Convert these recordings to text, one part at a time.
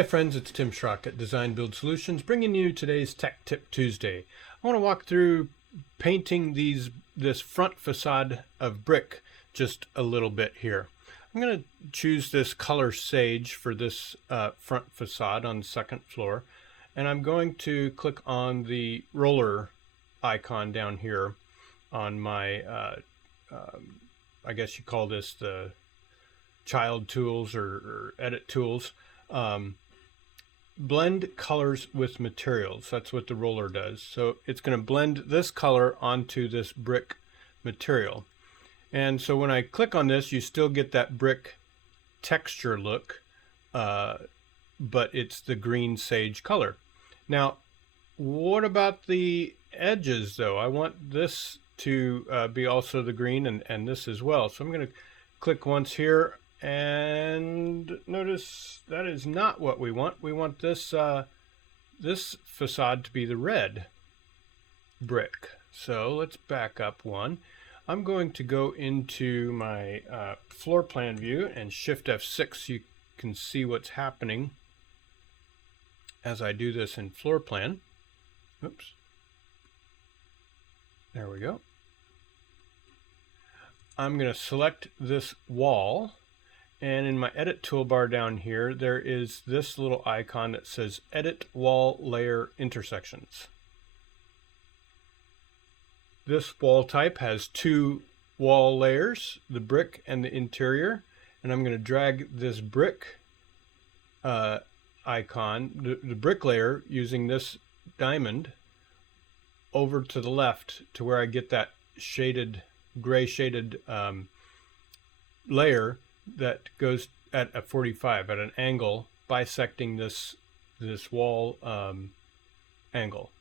Hi friends, it's Tim Schrock at Design Build Solutions, bringing you today's Tech Tip Tuesday. I want to walk through painting this front facade of brick just a little bit here. I'm going to choose this color Sage for this front facade on the second floor, and I'm going to click on the roller icon down here on my, I guess you call this the child tools or edit tools. Blend colors with materials. That's what the roller does. So it's going to blend this color onto this brick material. And so when I click on this, you still get that brick texture look, but it's the green sage color. Now, what about the edges though? I want this to be also the green and this as well. So I'm going to click once here. And notice that is not what we want. We want this this facade to be the red brick. So let's back up one. I'm going to go into my floor plan view and Shift F6 so you can see what's happening as I do this in floor plan. Oops. There we go. I'm going to select this wall. And in my edit toolbar down here, there is this little icon that says Edit Wall Layer Intersections. This wall type has two wall layers, the brick and the interior. And I'm going to drag this brick icon, the brick layer, using this diamond over to the left to where I get that shaded, gray shaded layer that goes at a 45 at an angle, bisecting this wall angle.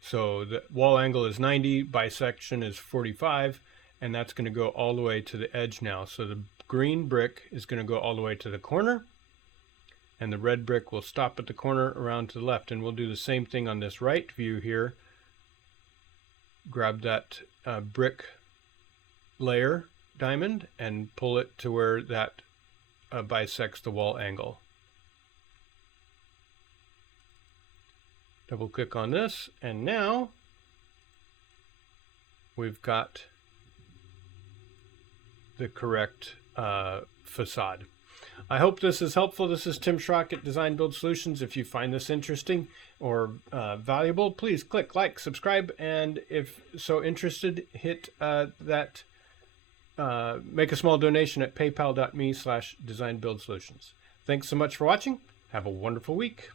So the wall angle is 90, bisection is 45, and that's going to go all the way to the edge now. So the green brick is going to go all the way to the corner, and the red brick will stop at the corner around to the left. And we'll do the same thing on this right view here. Grab that brick layer diamond and pull it to where that bisects the wall angle. Double click on this, and now we've got the correct facade. I hope this is helpful. This is Tim Schrock at Design Build Solutions. If you find this interesting or valuable, please click like, subscribe, and if so interested, hit make a small donation at paypal.me/designbuildsolutions. Thanks so much for watching. Have a wonderful week.